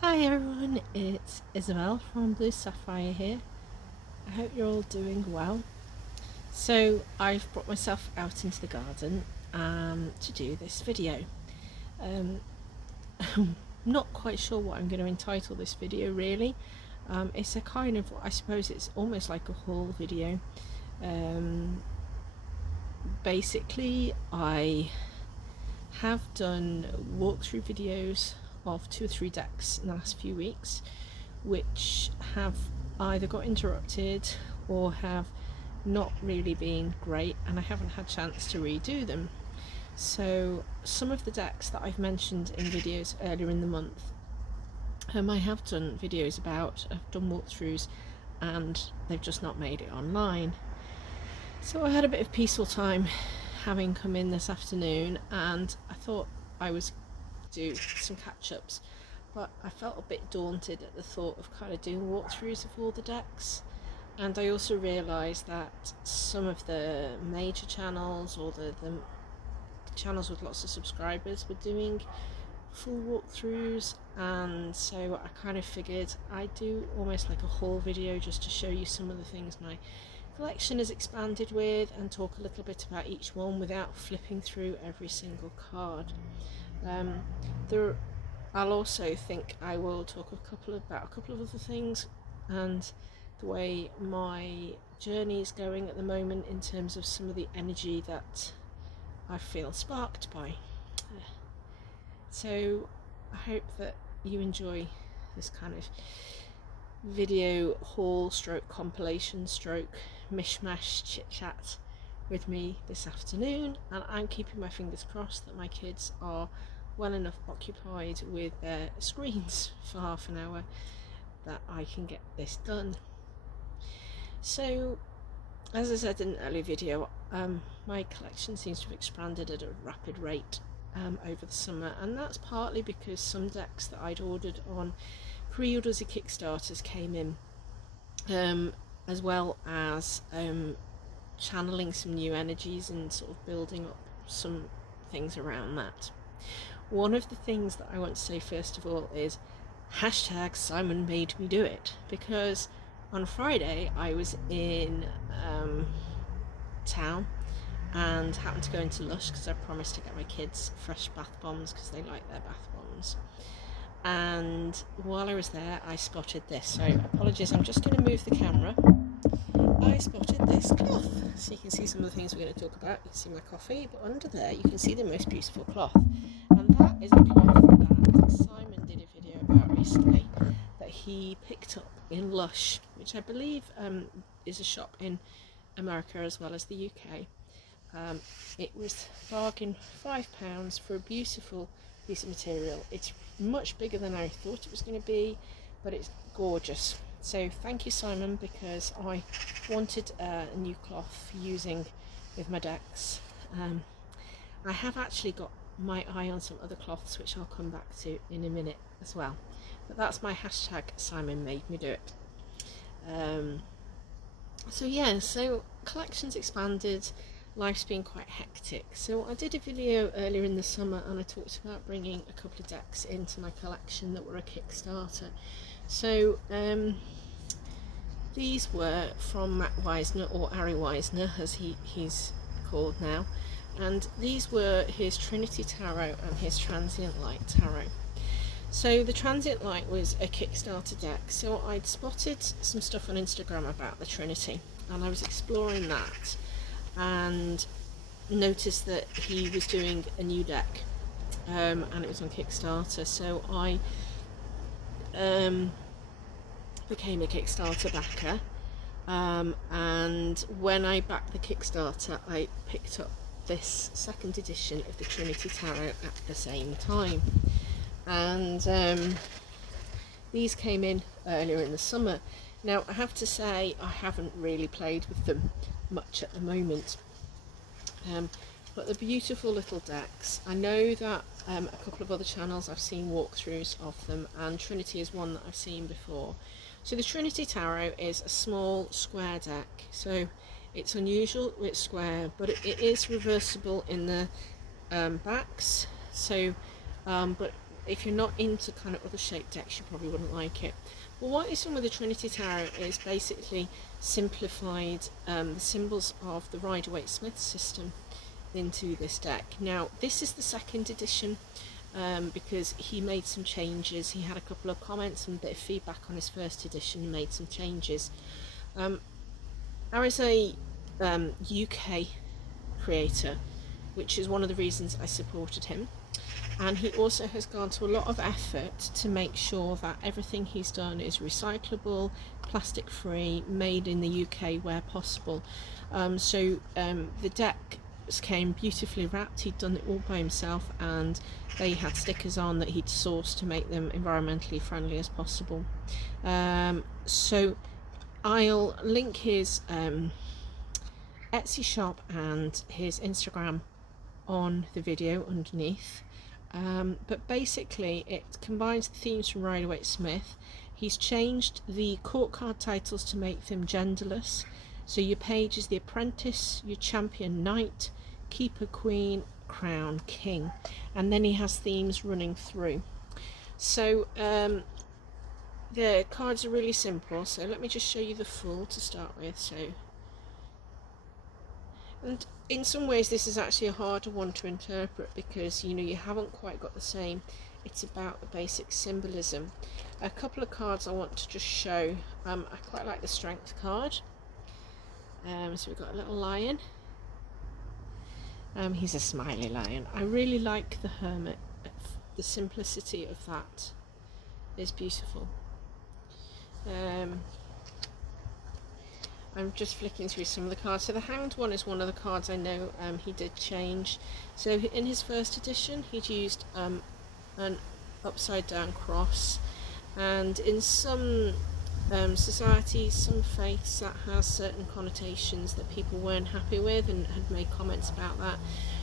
Hi everyone, it's Isabel from Blue Sapphire here. I hope you're all doing well. So I've brought myself out into the garden to do this video. I'm not quite sure what I'm going to entitle this video really. It's a kind of, I suppose it's almost like a haul video. Basically I have done walkthrough videos of 2 or 3 decks in the last few weeks, which have either got interrupted or have not really been great, and I haven't had a chance to redo them. So some of the decks that I've mentioned in videos earlier in the month, I have done videos about, I've done walkthroughs, and they've just not made it online. So I had a bit of peaceful time having come in this afternoon, and I thought I was do some catch-ups, but I felt a bit daunted at the thought of kind of doing walkthroughs of all the decks. And I also realised that some of the major channels or the channels with lots of subscribers were doing full walkthroughs, and so I kind of figured I'd do almost like a haul video just to show you some of the things my collection is expanded with and talk a little bit about each one without flipping through every single card. I'll also think I will talk about a couple of other things and the way my journey is going at the moment in terms of some of the energy that I feel sparked by. So I hope that you enjoy this kind of video haul stroke compilation stroke mishmash chit chat with me this afternoon, and I'm keeping my fingers crossed that my kids are well enough occupied with their screens for half an hour that I can get this done. So as I said in an earlier video, my collection seems to have expanded at a rapid rate over the summer, and that's partly because some decks that I'd ordered on pre-orders or Kickstarters came in, as well as channeling some new energies and sort of building up some things around that. One of the things that I want to say first of all is hashtag Simon made me do it, because on Friday I was in town and happened to go into Lush because I promised to get my kids fresh bath bombs because they like their bath bombs. And while I was there I spotted this, so apologies, I'm just going to move the camera. I spotted this cloth, so you can see some of the things we're going to talk about. You can see my coffee, but under there you can see the most beautiful cloth, and that is a cloth that Simon did a video about recently that he picked up in Lush, which I believe is a shop in America as well as the UK. It was bargain £5 for a beautiful piece of material. It's much bigger than I thought it was going to be, but it's gorgeous. So thank you, Simon, because I wanted a new cloth for using with my decks. I have actually got my eye on some other cloths which I'll come back to in a minute as well, but that's my hashtag Simon made me do it. So collections expanded, life's been quite hectic. So I did a video earlier in the summer and I talked about bringing a couple of decks into my collection that were a Kickstarter. So these were from Matt Weisner, or Ari Weisner as he's called now, and these were his Trinity Tarot and his Transient Light Tarot. So the Transient Light was a Kickstarter deck, so I'd spotted some stuff on Instagram about the Trinity and I was exploring that and noticed that he was doing a new deck, and it was on Kickstarter, so I became a Kickstarter backer, and when I backed the Kickstarter I picked up this second edition of the Trinity Tarot at the same time, and these came in earlier in the summer. Now I have to say I haven't really played with them much at the moment, but they're beautiful little decks. I know that a couple of other channels I've seen walkthroughs of them, and Trinity is one that I've seen before. So the Trinity Tarot is a small square deck, so it's unusual, it's square, but it is reversible in the backs, so but if you're not into kind of other shaped decks, you probably wouldn't like it. But what is done with the Trinity Tarot is basically simplified the symbols of the Rider-Waite-Smith system into this deck. Now this is the second edition, because he made some changes. He had a couple of comments and a bit of feedback on his first edition and made some changes. There is a UK creator, which is one of the reasons I supported him, and he also has gone to a lot of effort to make sure that everything he's done is recyclable, plastic free, made in the UK where possible. The deck came beautifully wrapped. He'd done it all by himself, and they had stickers on that he'd sourced to make them environmentally friendly as possible. So I'll link his Etsy shop and his Instagram on the video underneath. But basically it combines the themes from Rider-Waite-Smith. He's changed the court card titles to make them genderless. So your page is the Apprentice, your Champion Knight, Keeper Queen, Crown King, and then he has themes running through. So the cards are really simple, so let me just show you the full to start with. And in some ways this is actually a harder one to interpret, because you haven't quite got the same. It's about the basic symbolism. A couple of cards I want to just show. I quite like the Strength card. So we've got a little lion. He's a smiley lion. I really like the Hermit. The simplicity of that is beautiful. I'm just flicking through some of the cards. So the Hanged one is one of the cards I know he did change. So in his first edition he'd used an upside down cross, and in some societies, some faiths, that has certain connotations that people weren't happy with and had made comments about that.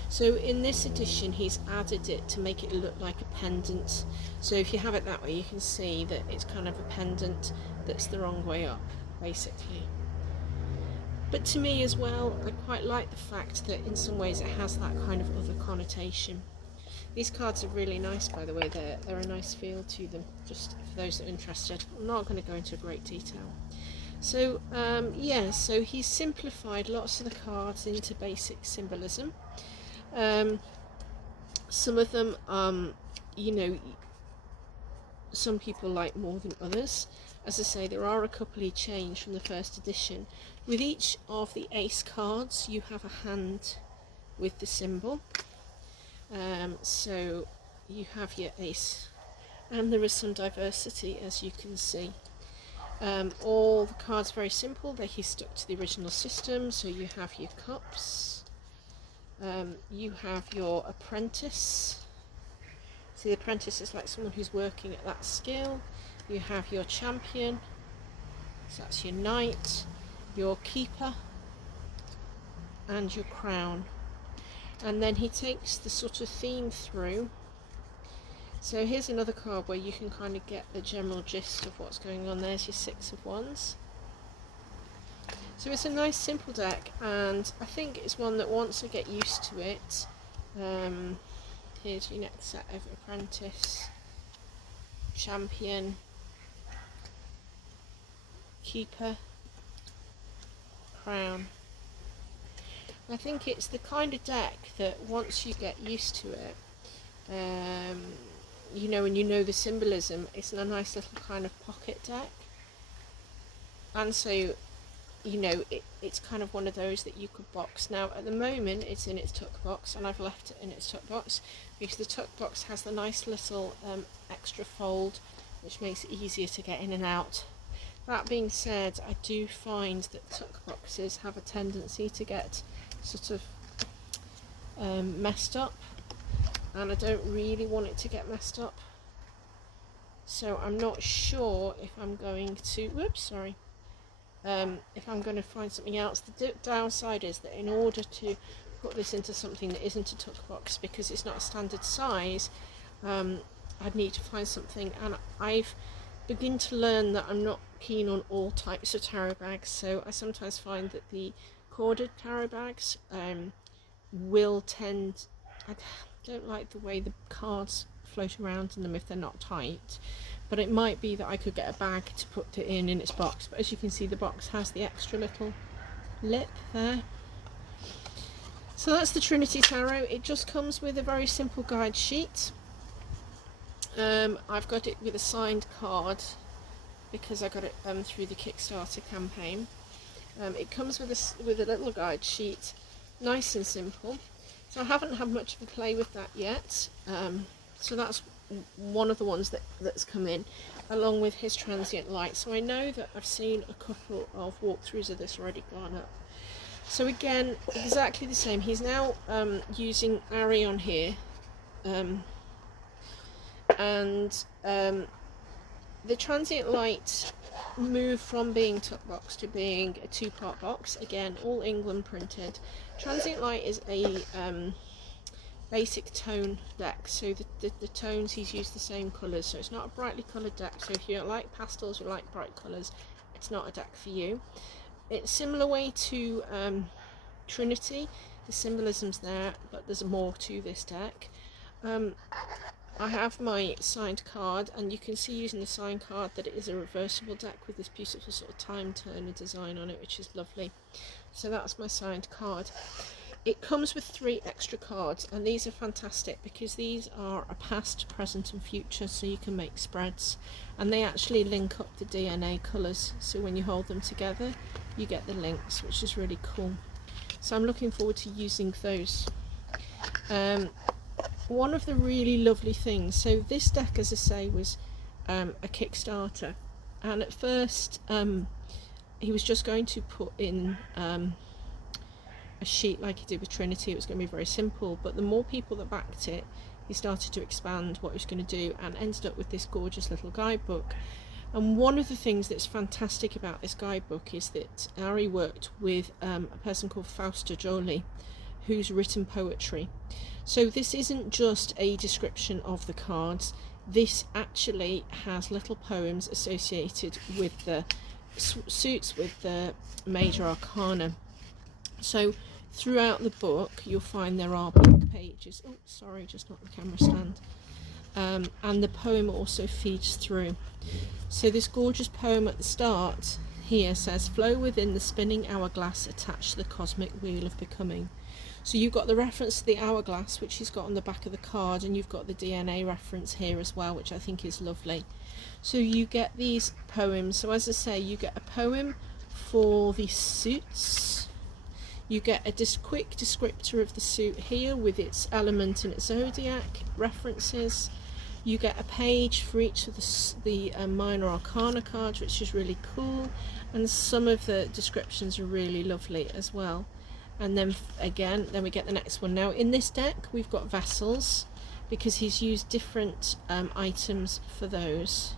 So in this edition he's added it to make it look like a pendant. So if you have it that way, you can see that it's kind of a pendant that's the wrong way up, basically. But to me as well, I quite like the fact that in some ways it has that kind of other connotation. These cards are really nice, by the way. They're a nice feel to them, just for those that are interested. I'm not going to go into great detail. So yeah, so he's simplified lots of the cards into basic symbolism. Some of them, some people like more than others. As I say, there are a couple he changed from the first edition. With each of the ace cards you have a hand with the symbol. So you have your ace, and there is some diversity, as you can see. All the cards very simple. He's stuck to the original system. So you have your cups, you have your apprentice. See, the apprentice is like someone who's working at that skill. You have your champion, so that's your knight, your keeper, and your crown. And then he takes the sort of theme through. So here's another card where you can kind of get the general gist of what's going on. There's your Six of Wands. So it's a nice simple deck, and I think it's one that once I get used to it, here's your next set of apprentice, champion, keeper, crown. I think it's the kind of deck that once you get used to it, and you know the symbolism, it's a nice little kind of pocket deck. And so, it's kind of one of those that you could box. Now, at the moment, it's in its tuck box, and I've left it in its tuck box because the tuck box has the nice little extra fold, which makes it easier to get in and out. That being said, I do find that tuck boxes have a tendency to get sort of messed up, and I don't really want it to get messed up. So I'm not sure if I'm going to, if I'm going to find something else. The downside is that in order to put this into something that isn't a tuck box, because it's not a standard size, I'd need to find something, and I've begun to learn that I'm not keen on all types of tarot bags. So I sometimes find that the corded tarot bags will tend, I don't like the way the cards float around in them if they're not tight. But it might be that I could get a bag to put it in its box. But as you can see, the box has the extra little lip there. So that's the Trinity Tarot. It just comes with a very simple guide sheet. I've got it with a signed card because I got it through the Kickstarter campaign. It comes with a little guide sheet, nice and simple. So I haven't had much of a play with that yet. So that's one of the ones that's come in, along with his Transient Light. So I know that I've seen a couple of walkthroughs of this already gone up. So again, exactly the same. He's now using Marion here, the Transient Light moved from being tuck box to being a two-part box. Again, all England printed. Transient Light is a basic tone deck, so the tones, he's used the same colours, so it's not a brightly coloured deck. So if you like pastels, you like bright colours, it's not a deck for you. It's similar way to Trinity. The symbolism's there, but there's more to this deck. I have my signed card, and you can see using the signed card that it is a reversible deck with this beautiful sort of time turner design on it, which is lovely. So that's my signed card. It comes with 3 extra cards, and these are fantastic because these are a past, present and future, so you can make spreads, and they actually link up the DNA colours, so when you hold them together you get the links, which is really cool. So I'm looking forward to using those. One of the really lovely things, so this deck, as I say, was a Kickstarter, and at first he was just going to put in a sheet like he did with Trinity. It was going to be very simple, but the more people that backed it, he started to expand what he was going to do and ended up with this gorgeous little guidebook. And one of the things that's fantastic about this guidebook is that Ari worked with a person called Fausta Jolie, who's written poetry. So this isn't just a description of the cards, this actually has little poems associated with the suits, with the major arcana. So throughout the book you'll find there are blank pages. Oh, sorry, just knocked the camera stand. And the poem also feeds through. So this gorgeous poem at the start here says, flow within the spinning hourglass attached to the cosmic wheel of becoming. So you've got the reference to the hourglass, which he's got on the back of the card, and you've got the DNA reference here as well, which I think is lovely. So you get these poems. So as I say, you get a poem for the suits. You get a quick descriptor of the suit here with its element and its zodiac references. You get a page for each of the minor arcana cards, which is really cool, and some of the descriptions are really lovely as well. And then again, then we get the next one. Now in this deck we've got vessels, because he's used different items for those.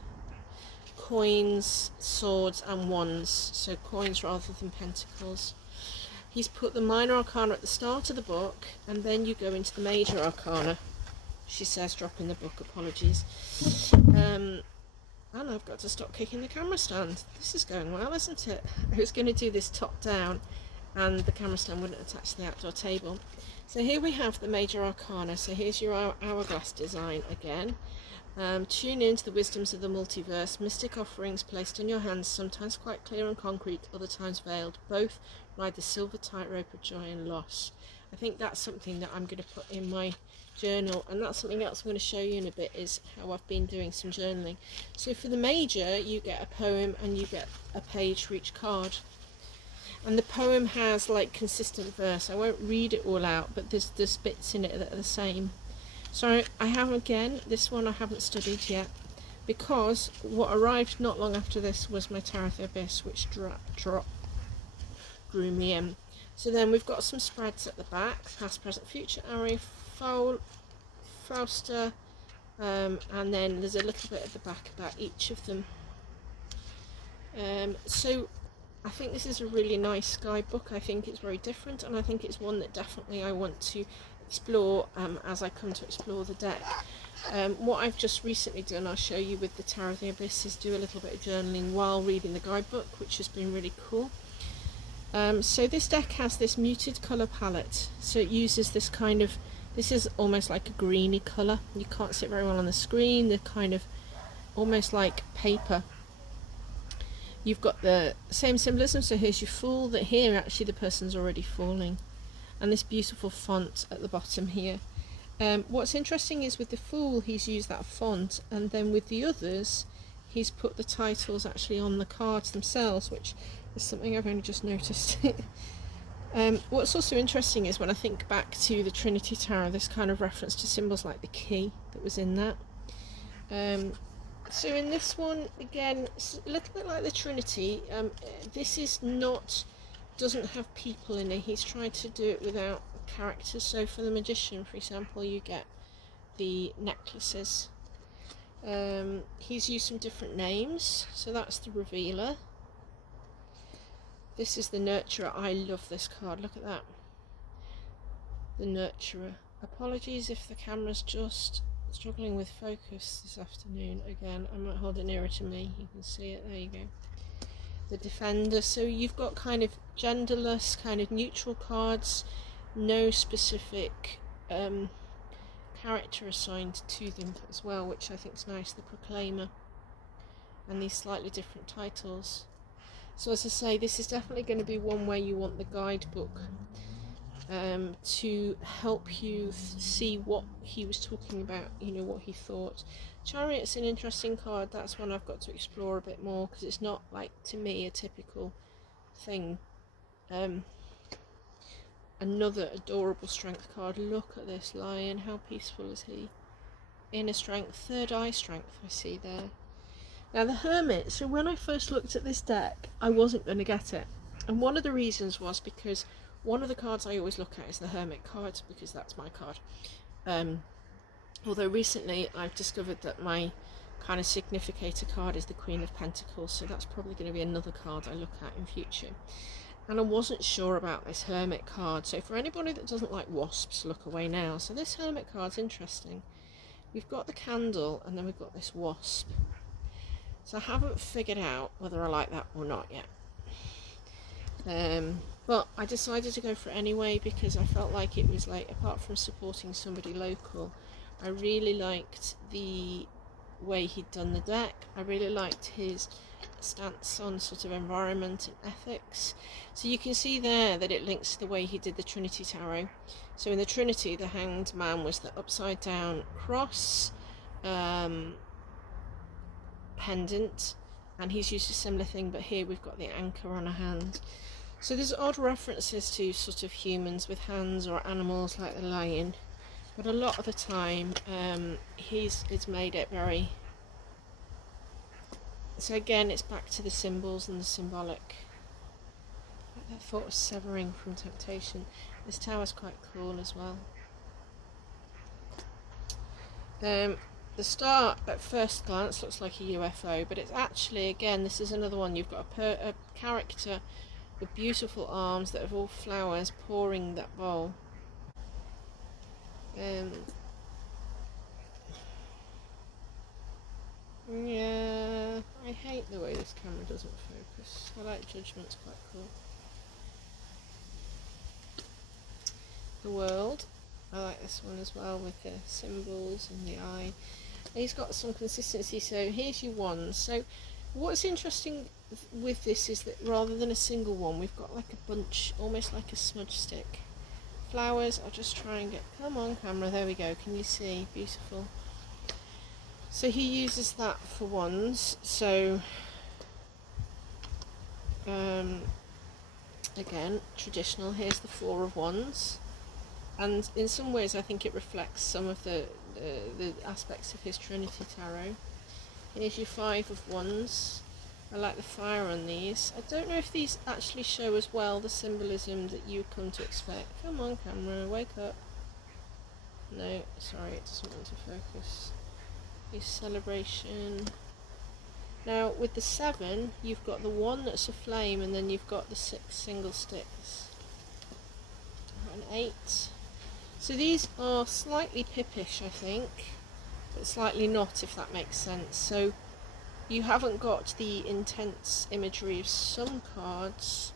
Coins, swords and wands, so coins rather than pentacles. He's put the minor arcana at the start of the book, and then you go into the major arcana. She says, dropping the book, apologies. And I've got to stop kicking the camera stand. This is going well, isn't it? I was going to do this top down and the camera stand wouldn't attach to the outdoor table. So here we have the major arcana. So here's your hourglass design again. Tune in to the wisdoms of the multiverse, mystic offerings placed in your hands, sometimes quite clear and concrete, other times veiled. Both ride the silver tightrope of joy and loss. I think that's something that I'm going to put in my journal, and that's something else I'm going to show you in a bit, is how I've been doing some journaling. So for the major, you get a poem and you get a page for each card. And the poem has like consistent verse. I won't read it all out, but there's bits in it that are the same. So I have, again, this one I haven't studied yet, because what arrived not long after this was my Tarot the Abyss, which drew me in. So then we've got some spreads at the back, past, present, future, Ari, Fausta, and then there's a little bit at the back about each of them. So I think this is a really nice guidebook. I think it's very different, and I think it's one that definitely I want to explore as I come to explore the deck. What I've just recently done, I'll show you with the Tarot the Abyss, is do a little bit of journaling while reading the guidebook, which has been really cool. So this deck has this muted colour palette, so it uses this kind of This is almost like a greeny colour. You can't see it very well on the screen. They're kind of almost like paper. You've got the same symbolism, so here's your Fool, that here actually the person's already falling. And this beautiful font at the bottom here. What's interesting is with the Fool, he's used that font, and then with the others, he's put the titles actually on the cards themselves, which is something I've only just noticed. What's also interesting is when I think back to the Trinity Tarot, this kind of reference to symbols like the key that was in that. So in this one, again, it's a little bit like the Trinity. This is not, doesn't have people in it. He's tried to do it without characters. So for the Magician, for example, you get the necklaces. He's used some different names. So that's the Revealer. This is the Nurturer. I love this card. Look at that. The Nurturer. Apologies if the camera's just struggling with focus this afternoon. Again, I might hold it nearer to me. You can see it. There you go. The Defender. So you've got kind of genderless, kind of neutral cards. No specific character assigned to them as well, which I think is nice. The Proclaimer. And these slightly different titles. So as I say, this is definitely going to be one where you want the guidebook to help you see what he was talking about, you know, what he thought. Chariot's an interesting card. That's one I've got to explore a bit more, because it's not, like, to me, a typical thing. Another adorable strength card. Look at this lion. How peaceful is he? Inner strength, third eye strength I see there. Now the Hermit, so when I first looked at this deck, I wasn't going to get it. And one of the reasons was because one of the cards I always look at is the Hermit card, because that's my card. Although recently I've discovered that my kind of significator card is the Queen of Pentacles, so that's probably going to be another card I look at in future. And I wasn't sure about this Hermit card, so for anybody that doesn't like wasps, look away now. So this Hermit card's interesting. We've got the candle, and then we've got this wasp. So I haven't figured out whether I like that or not yet. But I decided to go for it anyway, because I felt like it was, like, apart from supporting somebody local, I really liked the way he'd done the deck. I really liked his stance on sort of environment and ethics. So you can see there that it links to the way he did the Trinity Tarot. So in the Trinity, the Hanged Man was the upside down cross pendant, and he's used a similar thing, but here we've got the anchor on a hand. So there's odd references to sort of humans with hands, or animals like the lion, but a lot of the time it's made it very... So again, it's back to the symbols and the symbolic. Like that thought of severing from temptation. This tower's quite cool as well. The star at first glance looks like a UFO, but it's actually, again, this is another one. You've got a character with beautiful arms that have all flowers pouring that bowl. Yeah, I hate the way this camera doesn't focus. I like Judgment's quite cool. The World, I like this one as well, with the symbols and the eye. He's got some consistency. So here's your wands. So what's interesting with this is that rather than a single one, we've got like a bunch, almost like a smudge stick. Flowers, I'll just try and get, come on camera, there we go, can you see? Beautiful. So he uses that for wands. So again, traditional. Here's the Four of Wands, and in some ways I think it reflects some of the aspects of his Trinity Tarot. Here's your Five of Wands. I like the fire on these. I don't know if these actually show as well the symbolism that you come to expect. Come on camera, wake up. No, sorry, it doesn't want to focus. His Celebration. Now with the 7, you've got the 1 that's a flame, and then you've got the 6 single sticks. An 8. So these are slightly pippish, I think, but slightly not, if that makes sense. So you haven't got the intense imagery of some cards.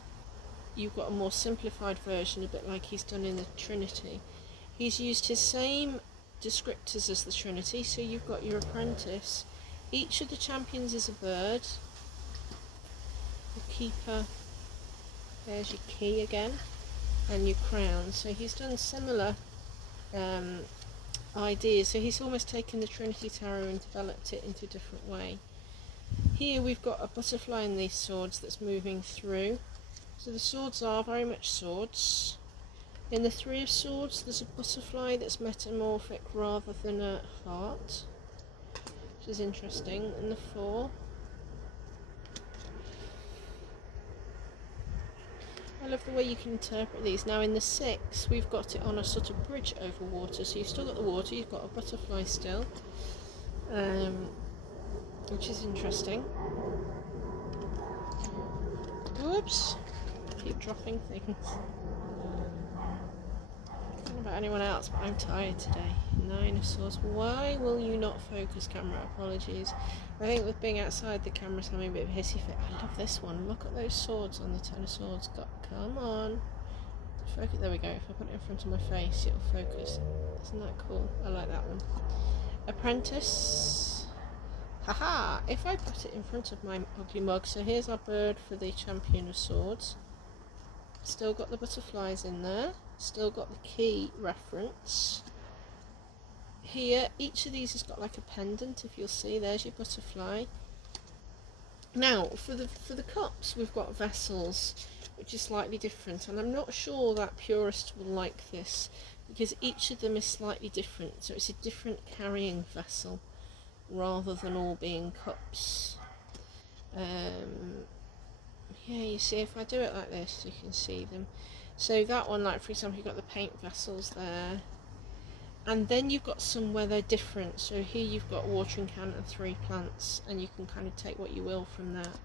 You've got a more simplified version, a bit like he's done in the Trinity. He's used his same descriptors as the Trinity, so you've got your apprentice. Each of the champions is a bird. The keeper, there's your key again, and your crown. So he's done similar ideas. So he's almost taken the Trinity Tarot and developed it into a different way. Here we've got a butterfly in these swords that's moving through. So the swords are very much swords. In the Three of Swords, there's a butterfly that's metamorphic rather than a heart, which is interesting. In the Four, I love the way you can interpret these. Now in the Six, we've got it on a sort of bridge over water, so you've still got the water, you've got a butterfly still, which is interesting. Whoops, keep dropping things. I don't know about anyone else, but I'm tired today. Nine of Swords. Why will you not focus, camera? Apologies. I think with being outside, the camera's having a bit of a hissy fit. I love this one. Look at those swords on the Ten of Swords. Come on. Focus. There we go. If I put it in front of my face, it'll focus. Isn't that cool? I like that one. Apprentice. Haha! If I put it in front of my ugly mug. So here's our bird for the Champion of Swords. Still got the butterflies in there. Still got the key reference. Here, each of these has got like a pendant, if you'll see. There's your butterfly. Now, for the cups, we've got vessels, which is slightly different. And I'm not sure that purists will like this, because each of them is slightly different. So it's a different carrying vessel, rather than all being cups. Yeah, you see, if I do it like this, you can see them. So that one, like for example, you've got the paint vessels there. And then you've got some where they're different. So here you've got a watering can and 3 plants, and you can kind of take what you will from that.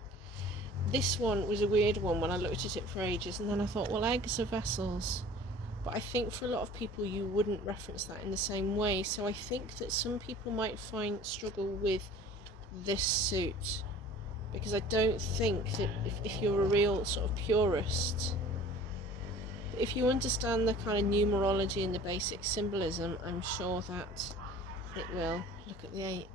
This one was a weird one when I looked at it for ages, and then I thought, well, eggs are vessels. But I think for a lot of people you wouldn't reference that in the same way. So I think that some people might struggle with this suit. Because I don't think that if you're a real sort of purist, if you understand the kind of numerology and the basic symbolism, I'm sure that it will. Look at the 8.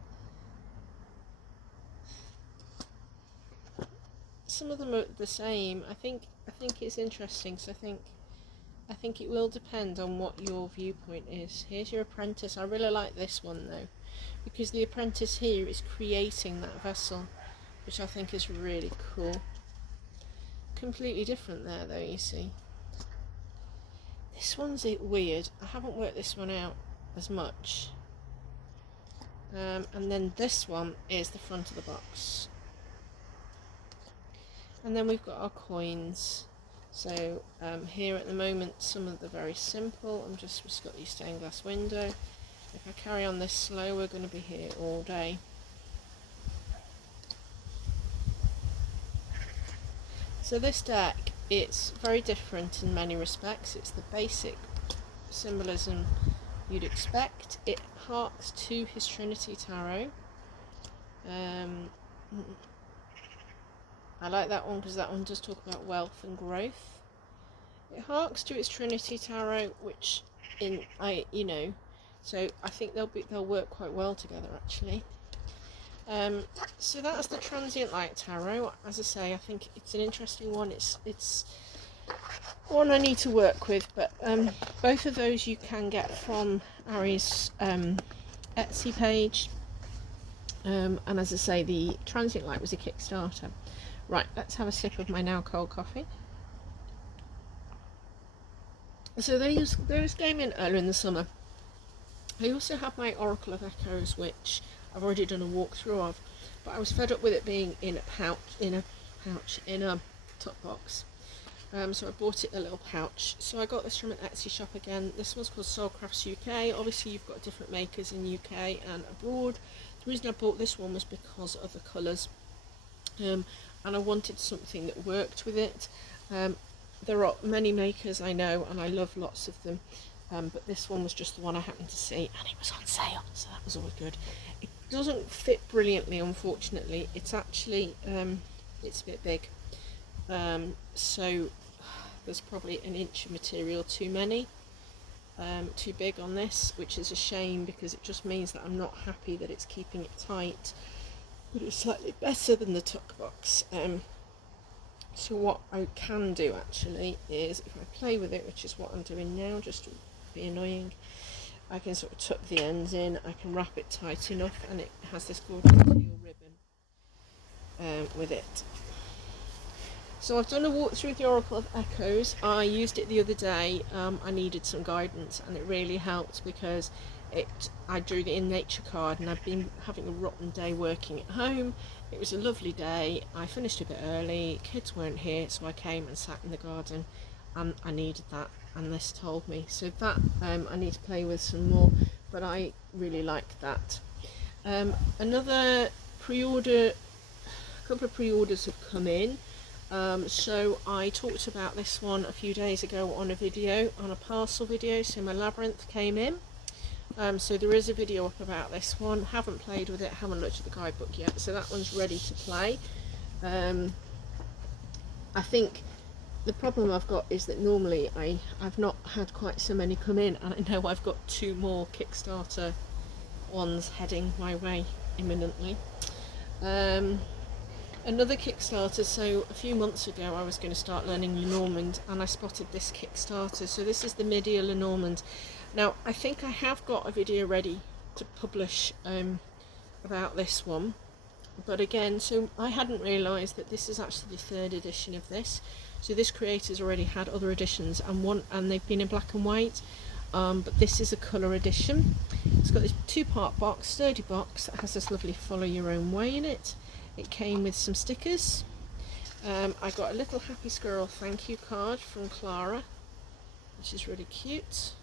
Some of them are the same. I think it's interesting. So I think it will depend on what your viewpoint is. Here's your apprentice. I really like this one though, because the apprentice here is creating that vessel, which I think is really cool. Completely different there though, you see. This one's weird. I haven't worked this one out as much. And then this one is the front of the box. And then we've got our coins. So here at the moment, some of the very simple. We've got your stained glass window. If I carry on this slow, we're going to be here all day. So this deck, it's very different in many respects. It's the basic symbolism you'd expect. It harks to his Trinity Tarot. I like that one because that one does talk about wealth and growth. It harks to its Trinity Tarot, which so I think they'll work quite well together actually. So that's the Transient Light Tarot. As I say, I think it's an interesting one. It's one I need to work with, but both of those you can get from Ari's Etsy page. And as I say, the Transient Light was a Kickstarter. Right, let's have a sip of my now cold coffee. So those came in earlier in the summer. I also have my Oracle of Echoes, which I've already done a walkthrough of, but I was fed up with it being in a top box. So I bought it a little pouch. So I got this from an Etsy shop again. This one's called Soulcrafts UK. Obviously you've got different makers in UK and abroad. The reason I bought this one was because of the colours. And I wanted something that worked with it. There are many makers I know, and I love lots of them. But this one was just the one I happened to see, and it was on sale, so that was always good. It doesn't fit brilliantly, unfortunately. It's actually, it's a bit big. So there's probably an inch of material too many. too big on this, which is a shame because it just means that I'm not happy that it's keeping it tight, but it's slightly better than the tuck box. So what I can do actually is, if I play with it, which is what I'm doing now, just to be annoying, I can sort of tuck the ends in, I can wrap it tight enough, and it has this gorgeous teal ribbon with it. So I've done a walk through the Oracle of Echoes. I used it the other day. I needed some guidance, and it really helped because I drew the In Nature card, and I've been having a rotten day working at home. It was a lovely day. I finished a bit early, kids weren't here, so I came and sat in the garden, and I needed that, and this told me. So that I need to play with some more, but I really like that. Another pre-order, a couple of pre-orders have come in. So I talked about this one a few days ago on a parcel video, so my Labyrinth came in. So there is a video up about this one. Haven't played with it, haven't looked at the guidebook yet, so that one's ready to play. I think the problem I've got is that normally I've not had quite so many come in, and I know I've got 2 more Kickstarter ones heading my way imminently. Another Kickstarter, so a few months ago I was going to start learning Lenormand, and I spotted this Kickstarter. So this is the Mid-Year Lenormand. Now I think I have got a video ready to publish about this one, but again, so I hadn't realised that this is actually the 3rd edition of this. So this creator's already had other editions, and they've been in black and white, but this is a colour edition. It's got this 2-part box, sturdy box, that has this lovely follow your own way in it. It came with some stickers. I got a little happy squirrel thank you card from Clara, which is really cute.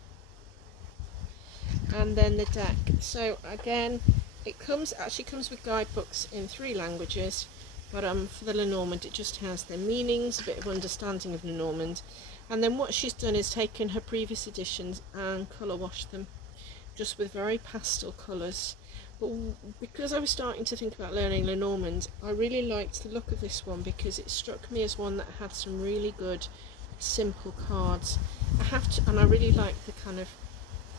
And then the deck. So again, it actually comes with guidebooks in 3 languages, but for the Lenormand it just has their meanings, a bit of understanding of Lenormand, and then what she's done is taken her previous editions and colour washed them, just with very pastel colours. But because I was starting to think about learning Lenormand, I really liked the look of this one because it struck me as one that had some really good simple cards. And I really like the kind of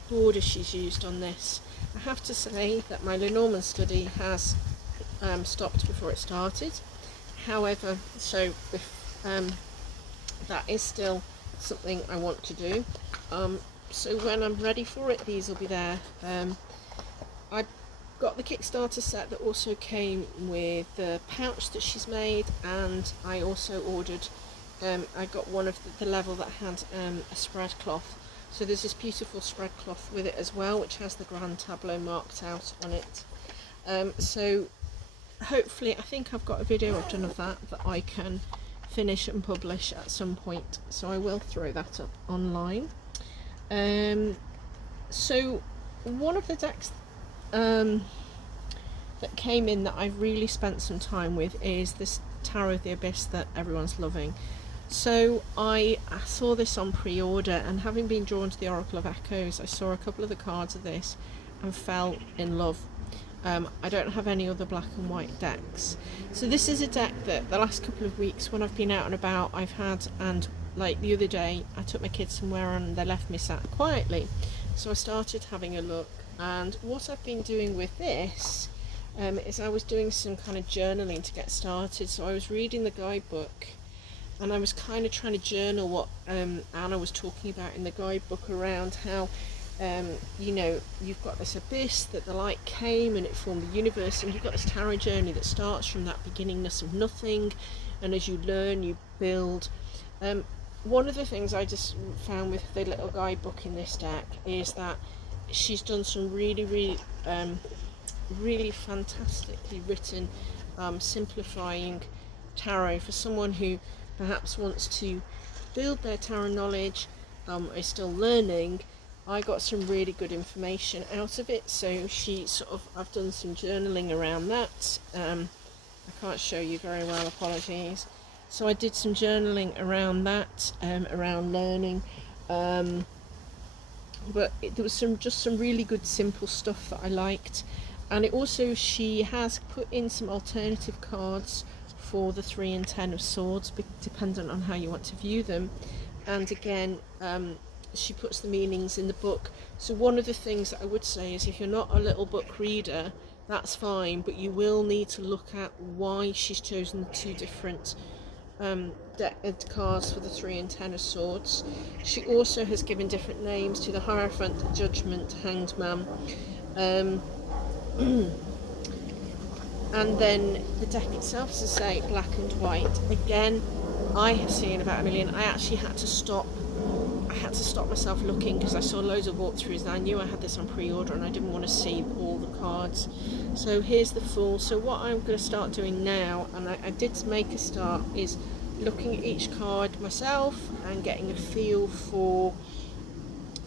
border she's used on this. I have to say that my Lenormand study has stopped before it started. However, so that is still something I want to do. So when I'm ready for it, these will be there. I got the Kickstarter set that also came with the pouch that she's made, and I also ordered, I got one of the level that had a spread cloth. So there's this beautiful spread cloth with it as well, which has the Grand Tableau marked out on it. So hopefully, I think I've got a video I've done of that I can finish and publish at some point. So I will throw that up online. So one of the decks that came in that I've really spent some time with is this Tarot of the Abyss that everyone's loving. So I saw this on pre-order, and having been drawn to the Oracle of Echoes, I saw a couple of the cards of this and fell in love. I don't have any other black and white decks. So this is a deck that the last couple of weeks when I've been out and about I've had, and like the other day I took my kids somewhere and they left me sat quietly. So I started having a look, and what I've been doing with this is I was doing some kind of journaling to get started. So I was reading the guidebook, and I was kind of trying to journal what Anna was talking about in the guidebook around how you know, you've got this abyss, that the light came and it formed the universe, and you've got this tarot journey that starts from that beginningness of nothing, and as you learn you build. One of the things I just found with the little guidebook in this deck is that she's done some really fantastically written simplifying tarot for someone who perhaps wants to build their tarot knowledge, is still learning. I got some really good information out of it, so I've done some journaling around that. I can't show you very well, apologies. So I did some journaling around that, around learning, but there was some really good simple stuff that I liked. And it also, she has put in some alternative cards for the 3 and 10 of swords, dependent on how you want to view them. And again, she puts the meanings in the book. So one of the things that I would say is, if you're not a little book reader, that's fine, but you will need to look at why she's chosen the two different decked cards for the 3 and 10 of Swords. She also has given different names to the Hierophant, Judgment, Hanged Man. And then the deck itself, as I say, black and white. Again, I have seen about a million. I actually had to stop. I had to stop myself looking because I saw loads of walkthroughs and I knew I had this on pre-order and I didn't want to see all the cards. So here's the Fool. So what I'm going to start doing now, and I did make a start, is looking at each card myself and getting a feel for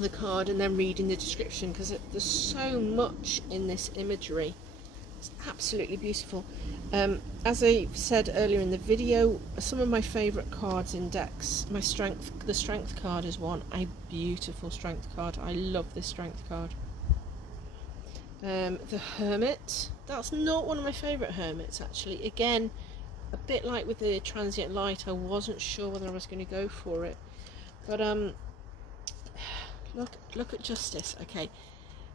the card and then reading the description, because there's so much in this imagery. It's absolutely beautiful. As I said earlier in the video, some of my favourite cards in decks, the Strength card is one, a beautiful Strength card. I love this Strength card. The Hermit, that's not one of my favourite Hermits actually. Again, a bit like with the Transient Light, I wasn't sure whether I was going to go for it. But look at Justice. Okay,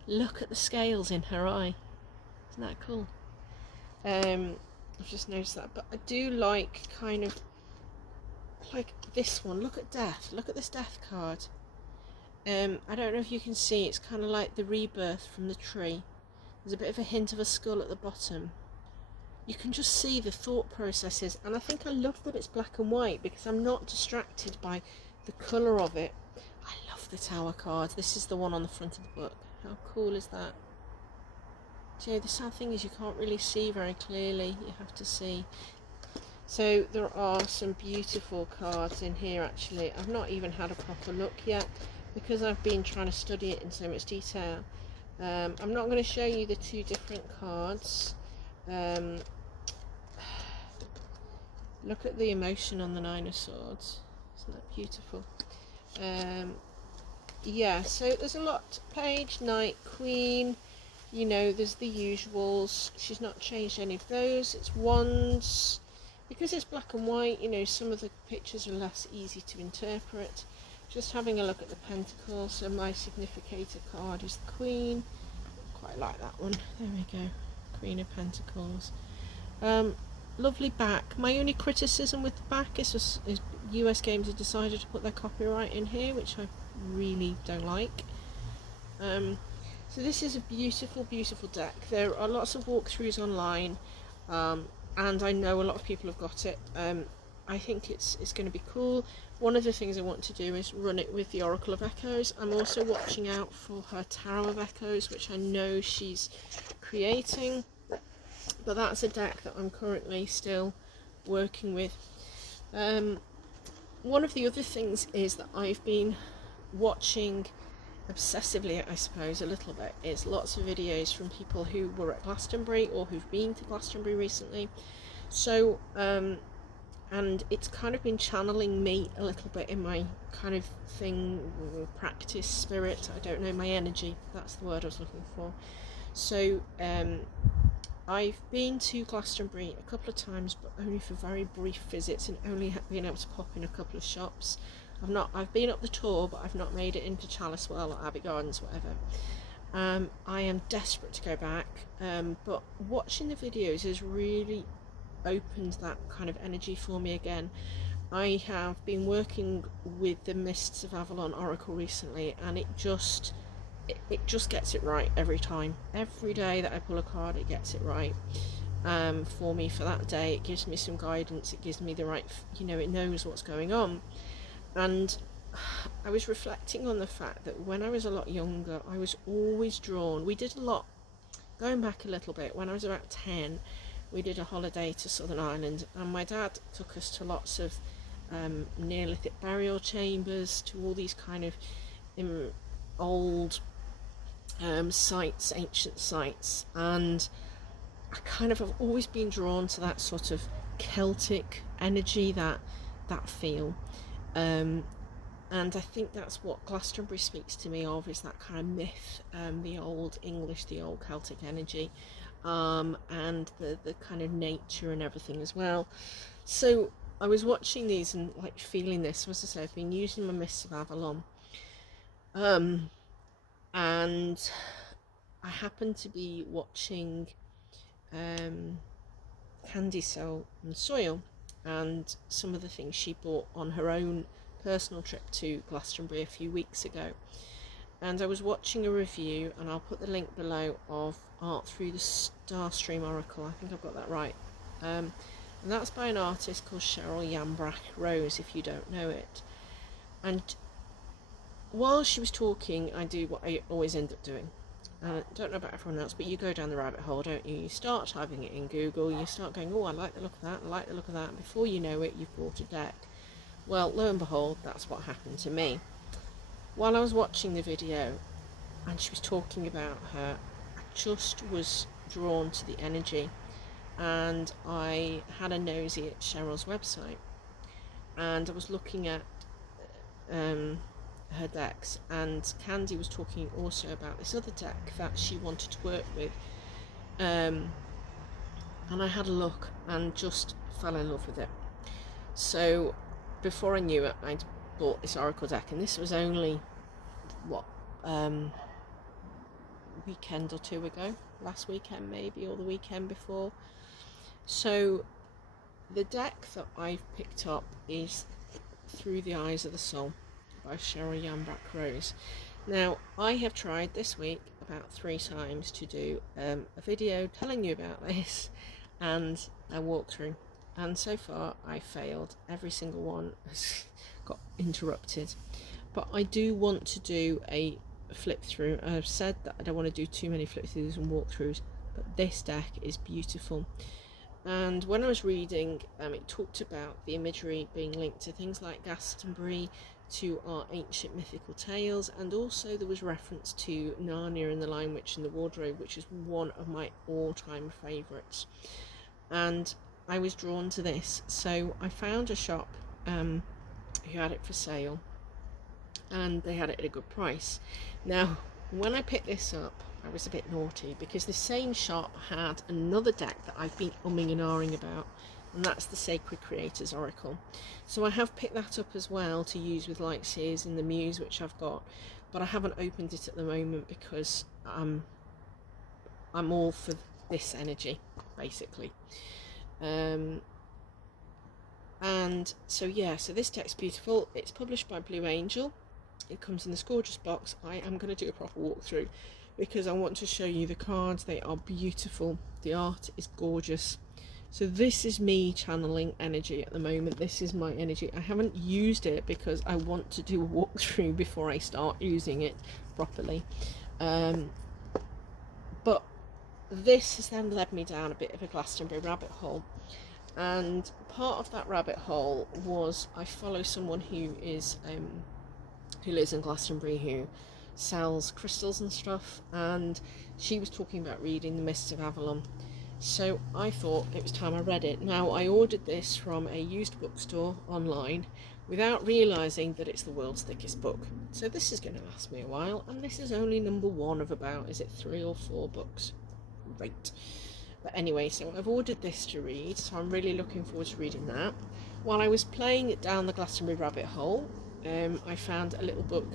look at the scales in her eye. Isn't that cool? I've just noticed that. But I do like kind of like this one. Look at Death. Look at this Death card. I don't know if you can see, it's kind of like the rebirth from the tree. There's a bit of a hint of a skull at the bottom. You can just see the thought processes, and I think I love that it's black and white because I'm not distracted by the colour of it. I love the Tower card. This is the one on the front of the book. How cool is that? So the sad thing is you can't really see very clearly. You have to see. So there are some beautiful cards in here actually. I've not even had a proper look yet because I've been trying to study it in so much detail. I'm not going to show you the two different cards. Look at the emotion on the Nine of Swords. Isn't that beautiful? Yeah, so there's a lot. Page, Knight, Queen. You know, there's the usuals. She's not changed any of those. It's Wands. Because it's black and white, you know, some of the pictures are less easy to interpret. Just having a look at the Pentacles. So my significator card is the Queen. Quite like that one. There we go. Queen of Pentacles. Lovely back. My only criticism with the back is US Games have decided to put their copyright in here, which I really don't like. So this is a beautiful, beautiful deck. There are lots of walkthroughs online, and I know a lot of people have got it. I think it's going to be cool. One of the things I want to do is run it with the Oracle of Echoes. I'm also watching out for her Tarot of Echoes, which I know she's creating. But that's a deck that I'm currently still working with. One of the other things is that I've been watching obsessively, I suppose, a little bit, is lots of videos from people who were at Glastonbury or who've been to Glastonbury recently. So, and it's kind of been channeling me a little bit in my kind of thing, practice, spirit, I don't know, my energy, that's the word I was looking for. So, I've been to Glastonbury a couple of times, but only for very brief visits and only been able to pop in a couple of shops. I've been up the tour, but I've not made it into Chalice-Well or Abbey Gardens, whatever. I am desperate to go back, but watching the videos has really opened that kind of energy for me again. I have been working with the Mists of Avalon Oracle recently, and it just gets it right every time. Every day that I pull a card, it gets it right for me for that day. It gives me some guidance, it gives me the right, you know, it knows what's going on. And I was reflecting on the fact that when I was a lot younger, I was always drawn. We did a lot, going back a little bit, when I was about 10, we did a holiday to Southern Ireland, and my dad took us to lots of Neolithic burial chambers, to all these kind of old sites, ancient sites, and I kind of have always been drawn to that sort of Celtic energy, that feel. And I think that's what Glastonbury speaks to me of, is that kind of myth, the old English, the old Celtic energy, and the kind of nature and everything as well. So I was watching these and like feeling this. As I say, I've been using my Mists of Avalon, And I happened to be watching Candy Soul and Soil and some of the things she bought on her own personal trip to Glastonbury a few weeks ago. And I was watching a review, and I'll put the link below, of Art Through the Starstream Oracle. I think I've got that right. And that's by an artist called Cheryl Yambrach Rose, if you don't know it. And while she was talking, I do what I always end up doing. I don't know about everyone else, but you go down the rabbit hole, don't you? You start typing it in Google, you start going, oh, I like the look of that, I like the look of that, and before you know it, you've bought a deck. Well, lo and behold, that's what happened to me. While I was watching the video, and she was talking about her, I just was drawn to the energy, and I had a nosy at Cheryl's website, and I was looking at her decks, and Candy was talking also about this other deck that she wanted to work with, and I had a look and just fell in love with it. So before I knew it, I'd bought this Oracle deck, and this was only weekend or two ago, last weekend maybe, or the weekend before. So the deck that I've picked up is Through the Eyes of the Soul by Cheryl Yambrach Rose. Now, I have tried this week about 3 times to do a video telling you about this and a walkthrough, and so far I failed. Every single one has got interrupted, but I do want to do a flip through. I've said that I don't want to do too many flip throughs and walkthroughs, but this deck is beautiful. And when I was reading, it talked about the imagery being linked to things like Glastonbury, to our ancient mythical tales, and also there was reference to Narnia and the Lion Witch and the Wardrobe, which is one of my all-time favourites. And I was drawn to this, so I found a shop who had it for sale, and they had it at a good price. Now, when I picked this up, I was a bit naughty, because the same shop had another deck that I've been umming and ahhing about, and that's the Sacred Creators Oracle. So I have picked that up as well to use with Light Seers and the Muse, which I've got, but I haven't opened it at the moment because I'm all for this energy, basically. And so yeah, so this deck's beautiful. It's published by Blue Angel. It comes in this gorgeous box. I am going to do a proper walkthrough because I want to show you the cards. They are beautiful. The art is gorgeous. So this is me channeling energy at the moment. This is my energy. I haven't used it because I want to do a walkthrough before I start using it properly. But this has then led me down a bit of a Glastonbury rabbit hole. And part of that rabbit hole was I follow someone who is who lives in Glastonbury, who sells crystals and stuff, and she was talking about reading the Mists of Avalon. So I thought it was time I read it. Now, I ordered this from a used bookstore online without realising that it's the world's thickest book. So this is going to last me a while, and this is only number 1 of about, is it 3 or 4 books? Great. But anyway, so I've ordered this to read, so I'm really looking forward to reading that. While I was playing down the Glastonbury rabbit hole, I found a little book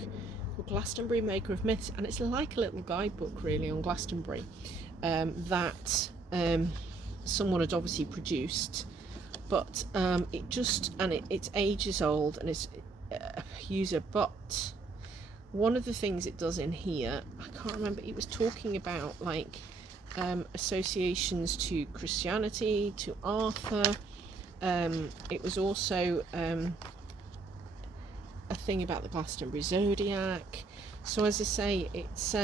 called Glastonbury Maker of Myths, and it's like a little guidebook really on Glastonbury that someone had obviously produced, but it's ages old and it's a user. But one of the things it does in here, I can't remember, it was talking about like associations to Christianity, to Arthur. It was also a thing about the Glastonbury Zodiac. So as I say, it's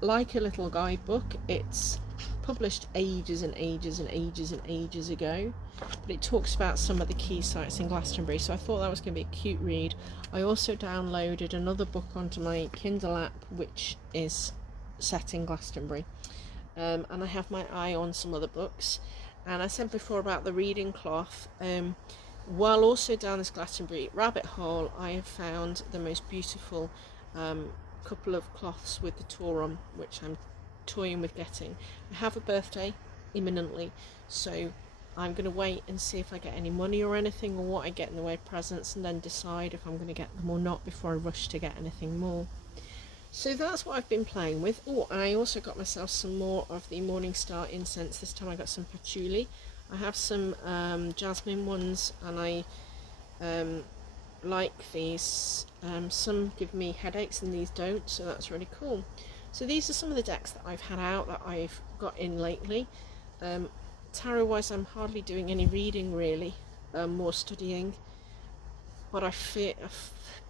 like a little guidebook. It's published ages and ages and ages and ages ago, but it talks about some of the key sites in Glastonbury, so I thought that was going to be a cute read. I also downloaded another book onto my Kindle app which is set in Glastonbury, and I have my eye on some other books. And I said before about the reading cloth, while also down this Glastonbury rabbit hole, I have found the most beautiful couple of cloths with the tour on, which I'm toying with getting. I have a birthday imminently, so I'm going to wait and see if I get any money or anything, or what I get in the way of presents, and then decide if I'm going to get them or not before I rush to get anything more. So that's what I've been playing with. Oh, and I also got myself some more of the Morning Star incense. This time I got some patchouli. I have some jasmine ones, and I like these. Some give me headaches and these don't, so that's really cool. So these are some of the decks that I've had out, that I've got in lately. Tarot wise, I'm hardly doing any reading really, more studying, but I fear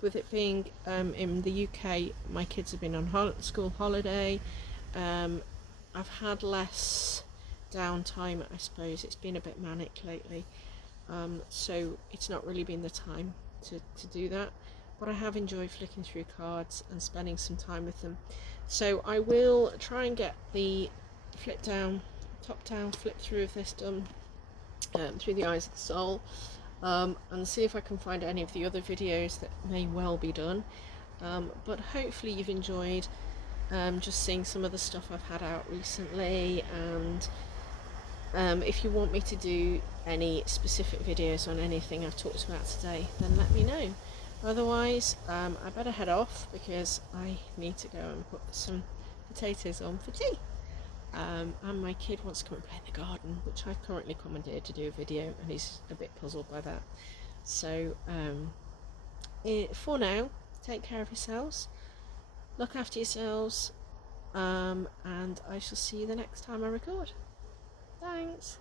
with it being in the UK, my kids have been on school holiday. I've had less downtime, I suppose. It's been a bit manic lately, so it's not really been the time to do that, but I have enjoyed flicking through cards and spending some time with them. So I will try and get the top down flip through of this done, through the eyes of the soul, and see if I can find any of the other videos that may well be done, but hopefully you've enjoyed just seeing some of the stuff I've had out recently. And if you want me to do any specific videos on anything I've talked about today, then let me know. Otherwise, I better head off because I need to go and put some potatoes on for tea. And my kid wants to come and play in the garden, which I've currently commandeered to do a video, and he's a bit puzzled by that. So for now, take care of yourselves, look after yourselves, and I shall see you the next time I record. Thanks.